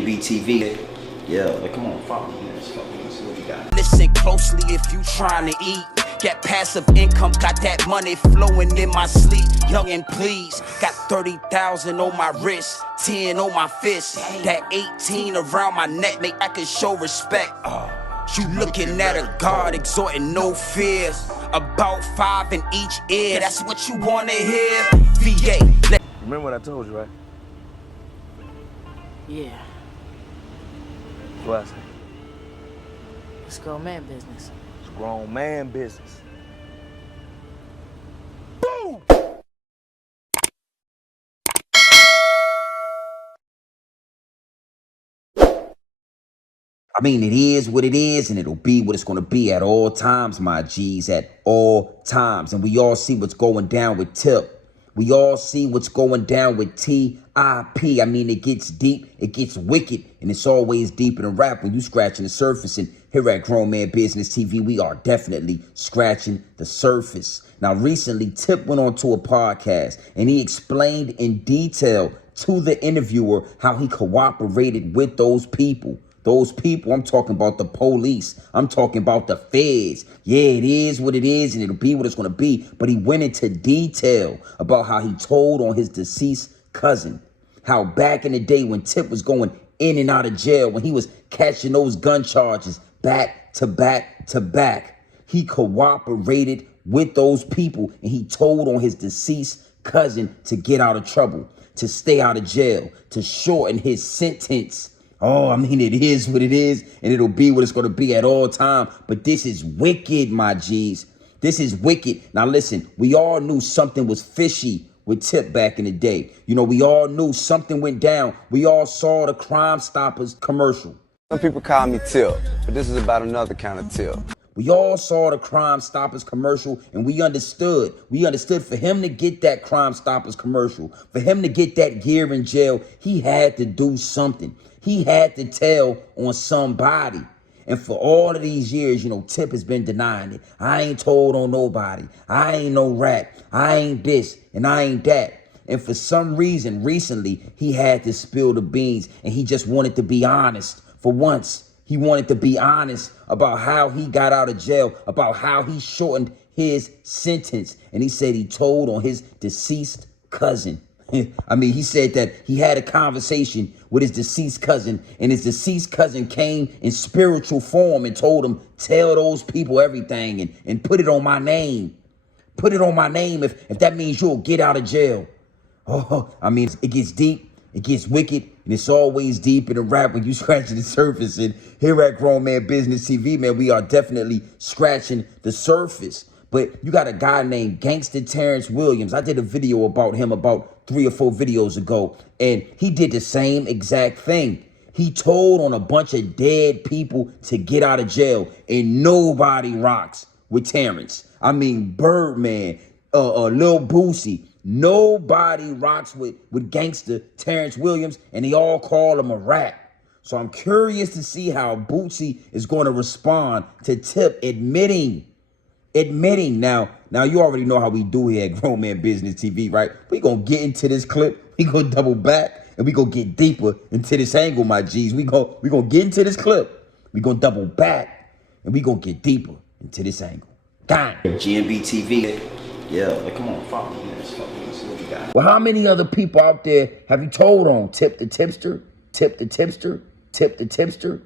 GMB Yeah, like, come on, follow me. Let's see what we got. Listen closely if you trying to eat. Get passive income, got that money flowing in my sleep. Young and please, got 30,000 on my wrist, 10 on my fist. That 18 around my neck, make I can show respect. You looking at a God exhorting no fear. About 5 in each ear, that's what you wanna hear. VA. Remember what I told you, right? Yeah, What I say? it's grown man business. It's grown man business. Boom! I mean, it is what it is, and it'll be what it's going to be at all times, my G's, at all times. And we all see what's going down with Tip. We all see what's going down with T.I.P. I mean, it gets deep, it gets wicked, and it's always deep in a rap when you scratching the surface. And here at Grown Man Business TV, we are definitely scratching the surface. Now, recently, Tip went on to a podcast, and he explained in detail to the interviewer how he cooperated with those people. Those people, I'm talking about the police. I'm talking about the feds. Yeah, it is what it is, and it'll be what it's going to be. But he went into detail about how he told on his deceased cousin. How back in the day when Tip was going in and out of jail, when he was catching those gun charges back to back to back, he cooperated with those people, and he told on his deceased cousin to get out of trouble, to stay out of jail, to shorten his sentence. Oh, I mean, it is what it is, and it'll be what it's going to be at all time. But this is wicked, my G's. This is wicked. Now, listen, we all knew something was fishy with Tip back in the day. You know, we all knew something went down. We all saw the Crime Stoppers commercial. Some people call me Tip, but this is about another kind of Tip. We all saw the Crime Stoppers commercial, and we understood. We understood for him to get that Crime Stoppers commercial, for him to get that year in jail, he had to do something. He had to tell on somebody. And for all of these years, you know, Tip has been denying it. I ain't told on nobody. I ain't no rat. I ain't this and I ain't that. And for some reason, recently, he had to spill the beans, and he just wanted to be honest. For once, he wanted to be honest about how he got out of jail, about how he shortened his sentence. And he said he told on his deceased cousin. I mean, he said that he had a conversation with his deceased cousin, and his deceased cousin came in spiritual form and told him, tell those people everything and put it on my name. Put it on my name if that means you'll get out of jail. Oh, I mean, it gets deep, it gets wicked, and it's always deep in a rap when you scratching the surface. And here at Grown Man Business TV, man, we are definitely scratching the surface. But you got a guy named Gangster Terrence Williams. I did a video about him about 3 or 4 videos ago, and he did the same exact thing. He told on a bunch of dead people to get out of jail, and nobody rocks with Terrence. I mean, Birdman, Lil Boosie, nobody rocks with Gangster Terrence Williams, and they all call him a rat. So I'm curious to see how Boosie is going to respond to Tip admitting now you already know how we do here at Grown Man Business TV, right? We gonna get into this clip, we gonna double back, and we gonna get deeper into this angle, my G's. We gonna get into this clip, we gonna double back, and we gonna get deeper into this angle. Gang. GMB Yeah, like, come on, follow me. Let's see what we got. Well, how many other people out there have you told on? Tip the Tipster, Tip the Tipster, Tip the Tipster.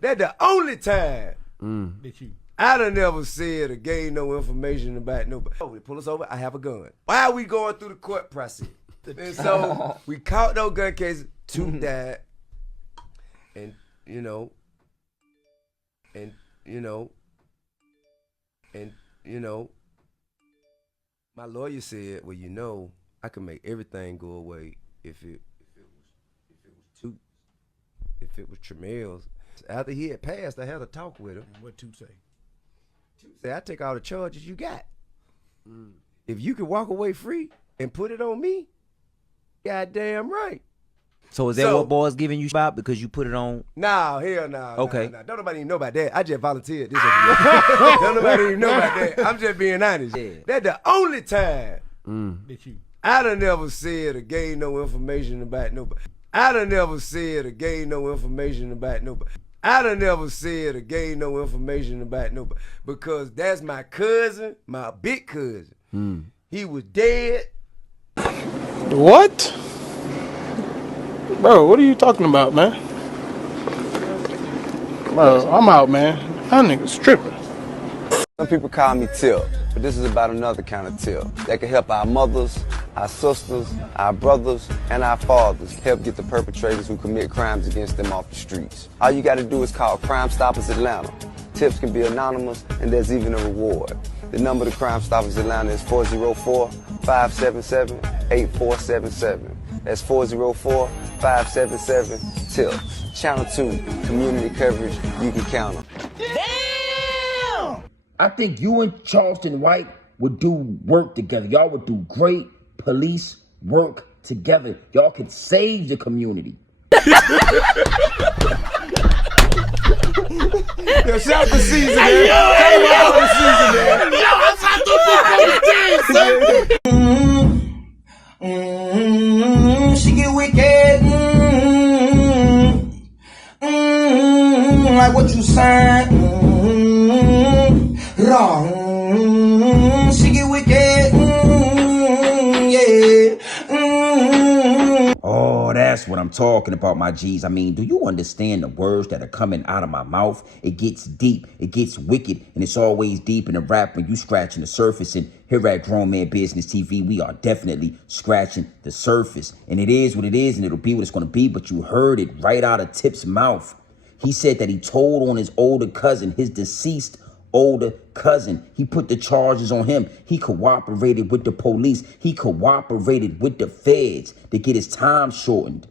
That's the only time that I done never said or gave no information about nobody. Oh, they pull us over, I have a gun. Why are we going through the court process? And so we caught those gun cases, 2 died. And you know, my lawyer said, well, you know, I can make everything go away if it was Tremell's. After he had passed, I had a talk with him. And what Toot say? Toot say, I take all the charges you got. If you can walk away free and put it on me, goddamn right. So is that what boys giving you about because you put it on? Nah, hell no. Okay. Nah. Don't nobody even know about that. I just volunteered this. Don't nobody even know about that. I'm just being honest. Yeah. That's the only time that I done never said or gave no information about nobody. I done never said or gave no information about nobody. I done never said or gave no information about nobody because that's my cousin, my big cousin. He was dead. What? Bro, what are you talking about, man? Bro, I'm out, man. That nigga's tripping. Some people call me Tip, but this is about another kind of tip that can help our mothers, our sisters, our brothers, and our fathers help get the perpetrators who commit crimes against them off the streets. All you gotta do is call Crime Stoppers Atlanta. Tips can be anonymous, and there's even a reward. The number to Crime Stoppers Atlanta is 404-577-8477. That's 404-577-TIPS. Channel 2, community coverage, you can count on. I think you and Charleston White would do work together. Y'all would do great police work together. Y'all could save the community. Yo, shout out to Caesar, man. Shout out to Caesar, man. Yo, that's how the She get wicked. Like what you saying. Wrong. She get wicked. Yeah. Oh, that's what I'm talking about, my G's. I mean, do you understand the words that are coming out of my mouth? It gets deep, it gets wicked, and it's always deep in the rap when you scratching the surface. And here at Grown Man Business TV, we are definitely scratching the surface. And it is what it is, and it'll be what it's going to be, but you heard it right out of Tip's mouth. He said that he told on his older cousin, his deceased older cousin. He put the charges on him. He cooperated with the police. He cooperated with the feds to get his time shortened,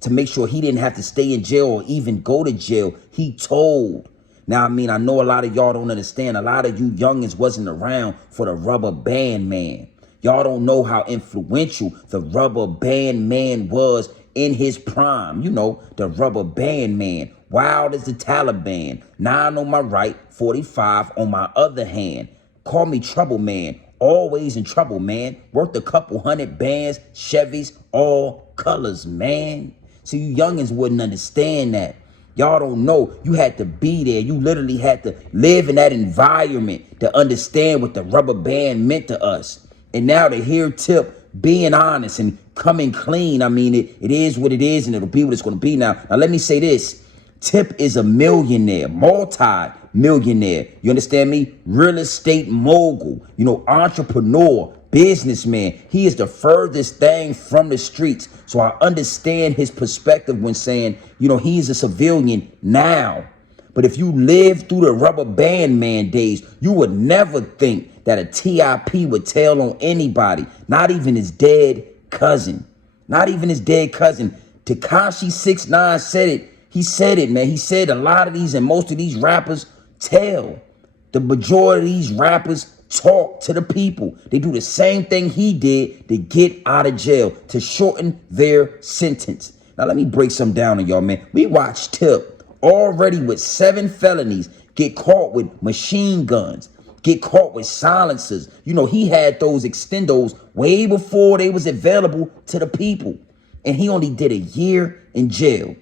to make sure he didn't have to stay in jail or even go to jail. He told. Now, I mean, I know a lot of y'all don't understand. A lot of you youngins wasn't around for the rubber band man. Y'all don't know how influential the rubber band man was in his prime. You know, the rubber band man. Wild as the Taliban. 9 on my right, 45 on my other hand. Call me Trouble Man. Always in trouble, man. Worth a couple hundred bands, Chevys, all colors, man. See, you youngins wouldn't understand that. Y'all don't know. You had to be there. You literally had to live in that environment to understand what the rubber band meant to us. And now to hear Tip being honest and coming clean, I mean, it is what it is, and it'll be what it's going to be. Now, let me say this. Tip is a millionaire, multi-millionaire. You understand me? Real estate mogul, you know, entrepreneur, businessman. He is the furthest thing from the streets. So I understand his perspective when saying, you know, he's a civilian now. But if you lived through the rubber band man days, you would never think that a TIP would tell on anybody, not even his dead cousin. Not even his dead cousin. Tekashi 6ix9ine said it. He said it, man. He said a lot of these and most of these rappers tell. The majority of these rappers talk to the people. They do the same thing he did to get out of jail, to shorten their sentence. Now, let me break some down on y'all, man. We watched Tip already with 7 felonies get caught with machine guns, get caught with silencers. You know, he had those extendos way before they was available to the people. And he only did a year in jail.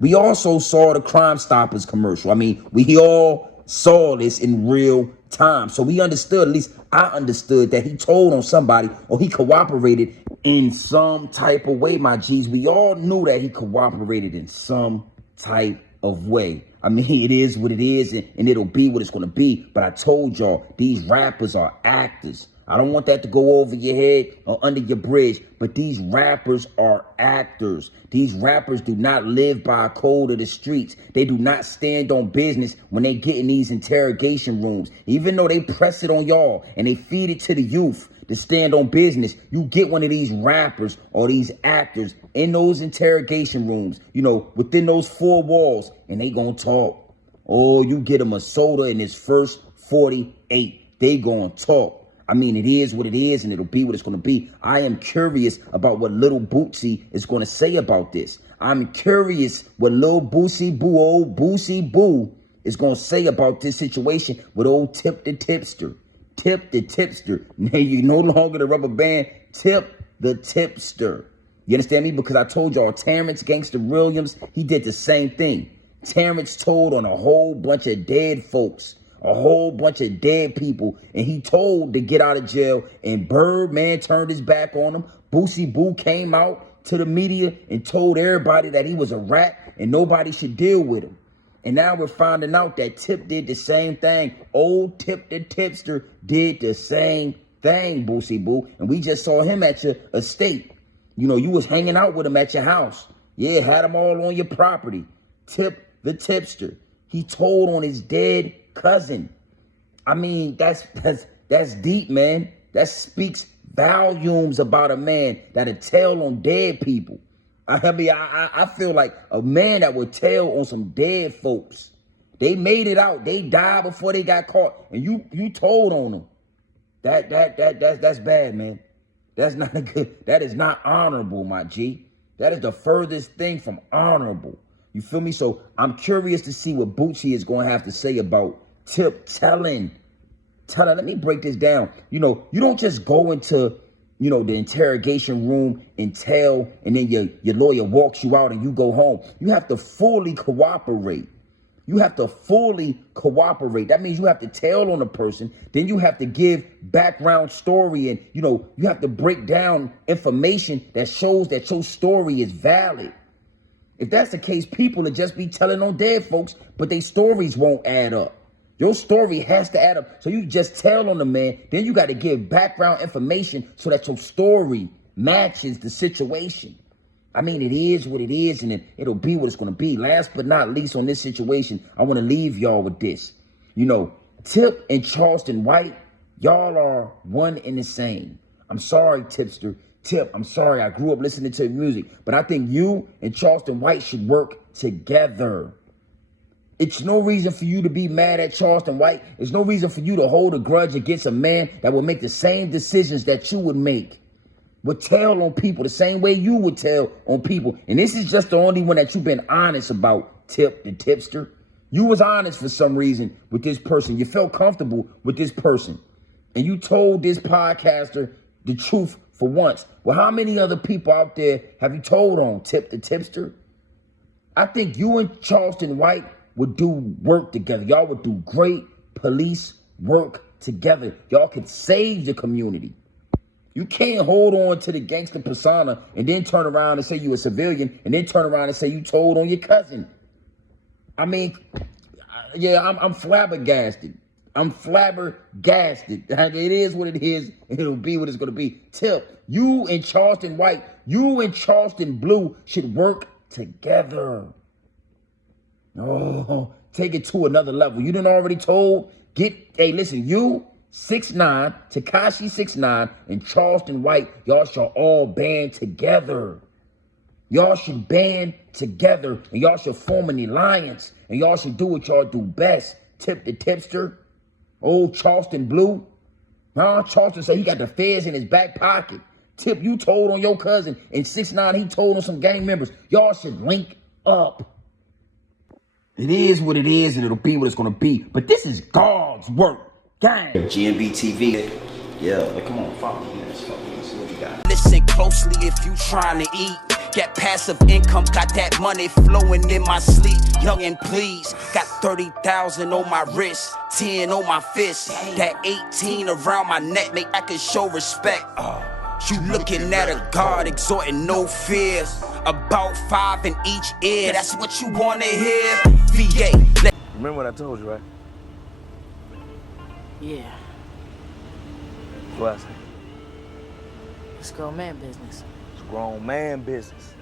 We also saw the Crime Stoppers commercial. I mean, we all saw this in real time. So we understood, at least I understood, that he told on somebody or he cooperated in some type of way, my G's. We all knew that he cooperated in some type of way. I mean, it is what it is, and it'll be what it's going to be. But I told y'all, these rappers are actors. I don't want that to go over your head or under your bridge, but these rappers are actors. These rappers do not live by a code of the streets. They do not stand on business when they get in these interrogation rooms. Even though they press it on y'all and they feed it to the youth to stand on business, you get one of these rappers or these actors in those interrogation rooms, you know, within those 4 walls, and they gonna talk. Oh, you get them a soda in his first 48. They gonna talk. I mean, it is what it is, and it'll be what it's going to be. I am curious about what Little Bootsy is going to say about this. I'm curious what Little Boosie Boo, old Boosie Boo, is going to say about this situation with old Tip the Tipster. Tip the Tipster. Now, you no longer the rubber band. Tip the Tipster. You understand me? Because I told y'all, Terrence Gangster Williams, he did the same thing. Terrence told on a whole bunch of dead folks, a whole bunch of dead people, and he told to get out of jail, and Birdman turned his back on him. Boosie Boo came out to the media and told everybody that he was a rat and nobody should deal with him. And now we're finding out that Tip did the same thing. Old Tip the Tipster did the same thing, Boosie Boo. And we just saw him at your estate. You know, you was hanging out with him at your house. Yeah, had him all on your property. Tip the Tipster. He told on his dead cousin. I mean, that's deep, man. That speaks volumes about a man that'll tell on dead people. I feel like a man that would tell on some dead folks. They made it out. They died before they got caught, and you told on them. That's bad, man. That's not a good. That is not honorable, my G. That is the furthest thing from honorable. You feel me? So I'm curious to see what Bootsy is going to have to say about Tip telling. Let me break this down. You know, you don't just go into, you know, the interrogation room and tell, and then your lawyer walks you out and you go home. You have to fully cooperate. You have to fully cooperate. That means you have to tell on a person. Then you have to give background story, and, you know, you have to break down information that shows that your story is valid. If that's the case, people will just be telling on dead folks, but their stories won't add up. Your story has to add up. So you just tell on the man, then you got to give background information so that your story matches the situation. I mean, it is what it is, and it'll be what it's going to be. Last but not least on this situation, I want to leave y'all with this. You know, Tip and Charleston White, y'all are one and the same. I'm sorry, Tipster. Tip, I'm sorry. I grew up listening to music, but I think you and Charleston White should work together. It's no reason for you to be mad at Charleston White. There's no reason for you to hold a grudge against a man that will make the same decisions that you would make. Would tell on people the same way you would tell on people. And this is just the only one that you've been honest about, Tip the Tipster. You was honest for some reason with this person. You felt comfortable with this person. And you told this podcaster the truth for once. Well, how many other people out there have you told on, Tip the Tipster? I think you and Charleston White would do work together. Y'all would do great police work together. Y'all could save the community. You can't hold on to the gangster persona and then turn around and say you a civilian and then turn around and say you told on your cousin. I mean, yeah, I'm flabbergasted. I'm flabbergasted. It is what it is, and it'll be what it's going to be. Tip, you and Charleston White, you and Charleston Blue should work together. Oh, take it to another level. You done already told. Hey, listen, you 6ix9ine, Tekashi 6ix9ine, and Charleston White, y'all shall all band together. Y'all should band together, and y'all should form an alliance, and y'all should do what y'all do best. Tip the Tipster, old Charleston Blue. Charleston said he got the feds in his back pocket. Tip, you told on your cousin, and 6ix9ine, he told on some gang members. Y'all should link up. It is what it is, and it'll be what it's gonna be. But this is God's work. Gang. GMB TV. Yeah, come on, follow me. Let's see what we got. Listen closely if you trying to eat. Get passive income, got that money flowing in my sleep. Young and please, got 30,000 on my wrist, 10 on my fist. That 18 around my neck, make I can show respect. You looking at a God exhorting no fear. About 5 in each ear, that's what you wanna hear. VA. Remember what I told you, right? Yeah, What I say? it's grown man business. It's grown man business.